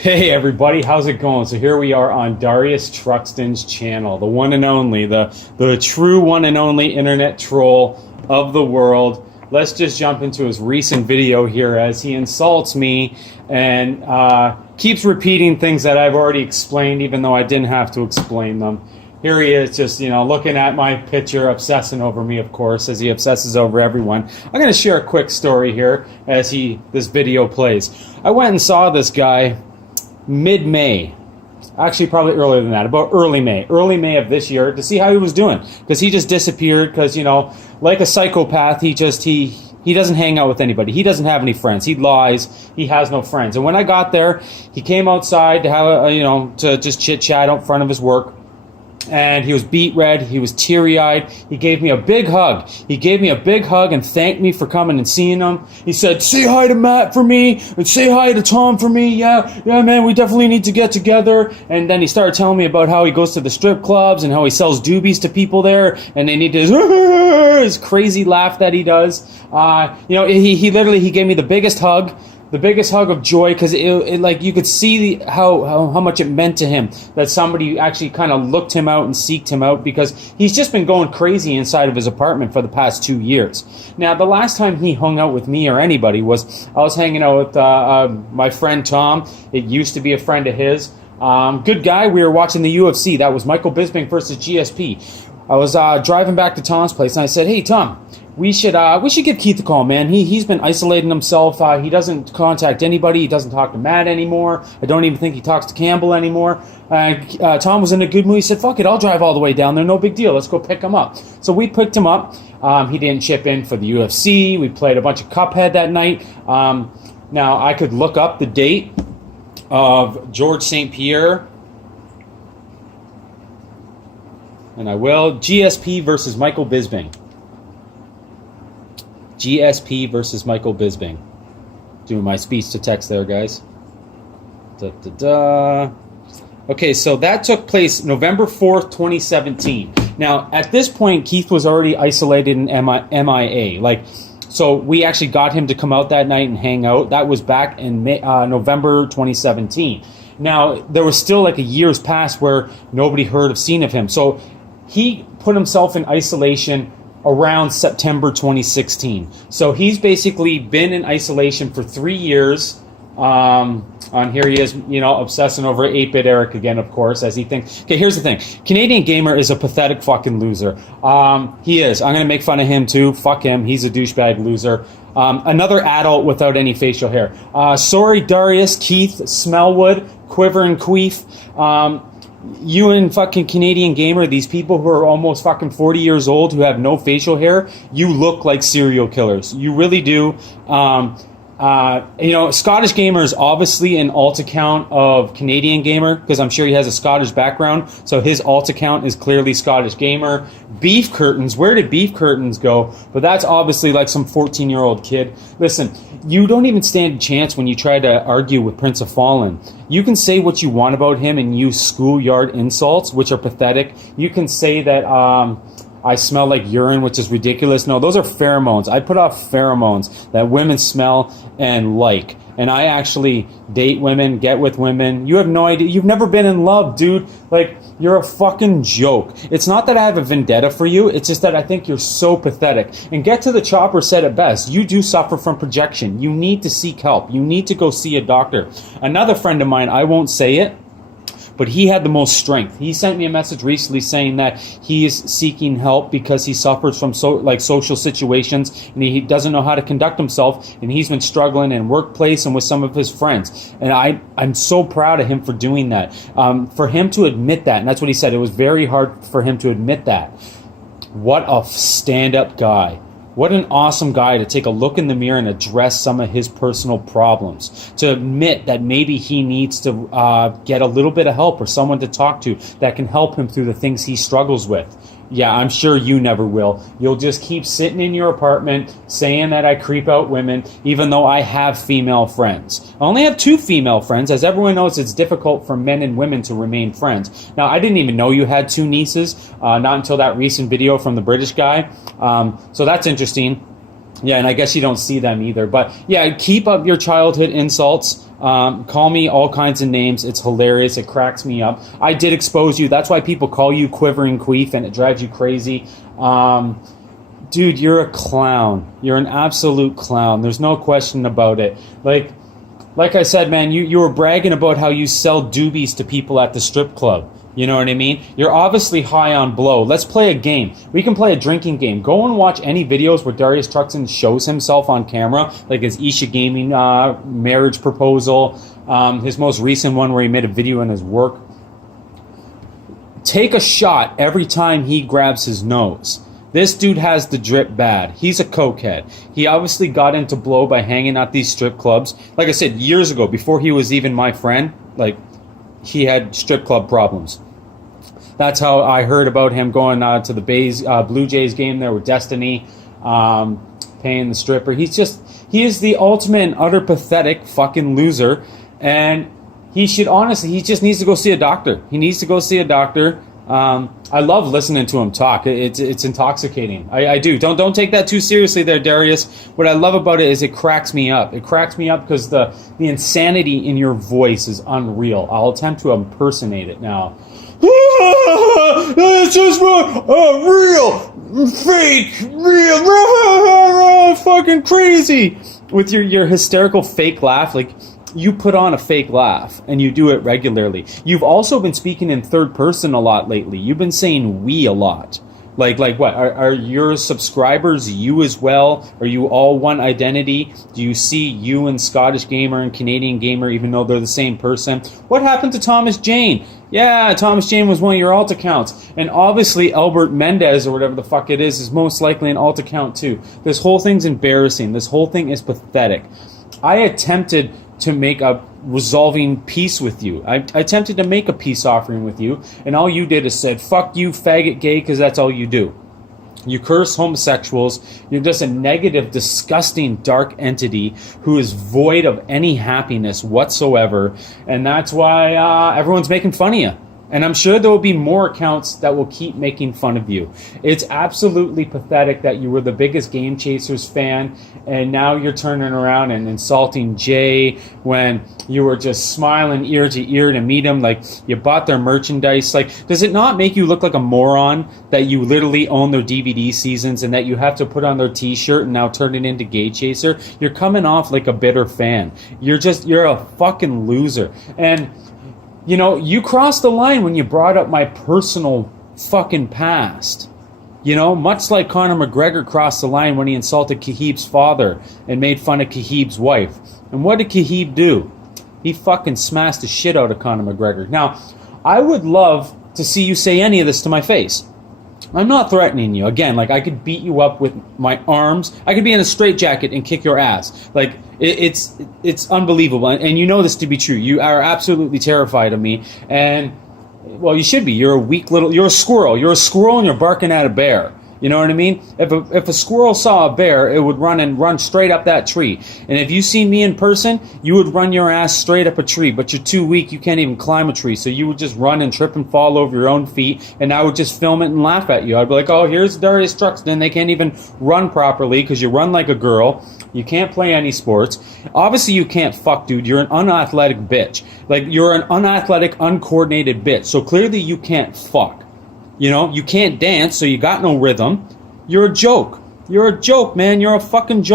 Hey everybody, how's it going? So here we are on Darius Truxton's channel, the one and only, the true one and only internet troll of the world. Let's just jump into his recent video here as he insults me and keeps repeating things that I've already explained, even though I didn't have to explain them. Here he is, just, looking at my picture, obsessing over me, of course, as he obsesses over everyone. I'm going to share a quick story here as this video plays. I went and saw this guy mid-May, actually probably earlier than that, about early May of this year, to see how he was doing, because he just disappeared, because, like a psychopath, he doesn't hang out with anybody. He doesn't have any friends. He lies. He has no friends. And when I got there, he came outside to have to just chit-chat out front of his work. And he was beet red. He was teary-eyed. He gave me a big hug. And thanked me for coming and seeing him. He said, "Say hi to Matt for me, and say hi to Tom for me. Yeah, man, we definitely need to get together." And then he started telling me about how he goes to the strip clubs and how he sells doobies to people there, and they need his crazy laugh that he does. He literally gave me the biggest hug. The biggest hug of joy, because like you could see how much it meant to him that somebody actually kind of looked him out and seeked him out, because he's just been going crazy inside of his apartment for the past 2 years. Now, the last time he hung out with me or anybody was I was hanging out with my friend Tom. It used to be a friend of his. Good guy. We were watching the UFC. That was Michael Bisping versus GSP. I was driving back to Tom's place, and I said, "Hey, Tom, we should give Keith a call, man. He's been isolating himself. He doesn't contact anybody. He doesn't talk to Matt anymore. I don't even think he talks to Campbell anymore." Tom was in a good mood. He said, "Fuck it, I'll drive all the way down there. No big deal. Let's go pick him up." So we picked him up. He didn't chip in for the UFC. We played a bunch of Cuphead that night. Now, I could look up the date of George St. Pierre, and I will. GSP versus Michael Bisping. GSP versus Michael Bisping. Doing my speech to text there, guys. Okay, so that took place November 4th, 2017. Now, at this point, Keith was already isolated in MIA. So we actually got him to come out that night and hang out. That was back in November 2017. Now, there was still like a year's past where nobody heard of seen of him. So he put himself in isolation around September 2016. So he's basically been in isolation for 3 years. On here he is, obsessing over 8-bit Eric again, of course, as he thinks. Okay, here's the thing. Canadian Gamer is a pathetic fucking loser. He is. I'm going to make fun of him too. Fuck him. He's a douchebag loser. Another adult without any facial hair. Sorry, Darius, Keith, Smellwood, Quiver and Queef. You and fucking Canadian Gamer, these people who are almost fucking 40 years old who have no facial hair, you look like serial killers. You really do. Scottish Gamer is obviously an alt account of Canadian Gamer, because I'm sure he has a Scottish background, so his alt account is clearly Scottish Gamer. Beef Curtains, where did Beef Curtains go? But that's obviously like some 14-year-old kid. Listen, you don't even stand a chance when you try to argue with Prince of Fallen. You can say what you want about him and use schoolyard insults, which are pathetic. You can say that I smell like urine, which is ridiculous. No, those are pheromones. I put off pheromones that women smell and like. And I actually date women, get with women. You have no idea. You've never been in love, dude. Like, you're a fucking joke. It's not that I have a vendetta for you. It's just that I think you're so pathetic. And Get to the Chopper said it best. You do suffer from projection. You need to seek help. You need to go see a doctor. Another friend of mine, I won't say it, but he had the most strength. He sent me a message recently saying that he is seeking help because he suffers from social situations, and he doesn't know how to conduct himself, and he's been struggling in workplace and with some of his friends. And I'm so proud of him for doing that. For him to admit that, and that's what he said, it was very hard for him to admit that. What a stand-up guy. What an awesome guy to take a look in the mirror and address some of his personal problems. To admit that maybe he needs to get a little bit of help or someone to talk to that can help him through the things he struggles with. Yeah, I'm sure you never will. You'll just keep sitting in your apartment saying that I creep out women, even though I have female friends. I only have 2 female friends. As everyone knows, it's difficult for men and women to remain friends. Now, I didn't even know you had 2 nieces, not until that recent video from the British guy. So that's interesting. Yeah, and I guess you don't see them either. But yeah, keep up your childhood insults. Call me all kinds of names. It's hilarious. It cracks me up. I did expose you. That's why people call you Quivering Queef, and it drives you crazy. Dude, you're a clown. You're an absolute clown. There's no question about it. Like I said, man, you were bragging about how you sell doobies to people at the strip club. You know what I mean? You're obviously high on blow. Let's play a game. We can play a drinking game. Go and watch any videos where Darius Truxton shows himself on camera, like his Isha Gaming marriage proposal, his most recent one where he made a video in his work. Take a shot every time he grabs his nose. This dude has the drip bad. He's a cokehead. He obviously got into blow by hanging at these strip clubs. Like I said, years ago, before he was even my friend, he had strip club problems. That's how I heard about him going to the Blue Jays game there with Destiny, paying the stripper. He is the ultimate and utter pathetic fucking loser. And he just needs to go see a doctor. He needs to go see a doctor. I love listening to him talk. It's intoxicating. I do. Don't take that too seriously there, Darius. What I love about it is it cracks me up. It cracks me up because the insanity in your voice is unreal. I'll attempt to impersonate it now. It's just real, fake, real, fucking crazy. With your hysterical fake laugh, you put on a fake laugh, and you do it regularly. You've also been speaking in third person a lot lately. You've been saying we a lot. Like what? Are your subscribers you as well? Are you all one identity? Do you see you and Scottish Gamer and Canadian Gamer even though they're the same person? What happened to Thomas Jane? Yeah, Thomas Jane was one of your alt accounts. And obviously Albert Mendez or whatever the fuck it is most likely an alt account too. This whole thing's embarrassing. This whole thing is pathetic. I attempted to make a resolving peace with you. I attempted to make a peace offering with you, and all you did is said, fuck you, faggot, gay, because that's all you do. You curse homosexuals. You're just a negative, disgusting, dark entity who is void of any happiness whatsoever, and that's why everyone's making fun of you. And I'm sure there will be more accounts that will keep making fun of you. It's absolutely pathetic that you were the biggest Game Chasers fan, and now you're turning around and insulting Jay when you were just smiling ear to ear to meet him, like you bought their merchandise. Does it not make you look like a moron that you literally own their DVD seasons and that you have to put on their t-shirt and now turn it into Gay Chaser? You're coming off like a bitter fan. You're a fucking loser. And you know, you crossed the line when you brought up my personal fucking past. You know, much like Conor McGregor crossed the line when he insulted Khabib's father and made fun of Khabib's wife. And what did Khabib do? He fucking smashed the shit out of Conor McGregor. Now, I would love to see you say any of this to my face. I'm not threatening you. Again, I could beat you up with my arms. I could be in a straitjacket and kick your ass. It's unbelievable. And you know this to be true. You are absolutely terrified of me. And, well, you should be. You're a squirrel. You're a squirrel and you're barking at a bear. You know what I mean? If a squirrel saw a bear, it would run straight up that tree. And if you see me in person, you would run your ass straight up a tree. But you're too weak. You can't even climb a tree. So you would just run and trip and fall over your own feet. And I would just film it and laugh at you. I'd be like, oh, here's Darius Truxton. They can't even run properly because you run like a girl. You can't play any sports. Obviously, you can't fuck, dude. You're an unathletic bitch. You're an unathletic, uncoordinated bitch. So clearly you can't fuck. You know, you can't dance, so you got no rhythm. You're a joke. You're a joke, man. You're a fucking joke.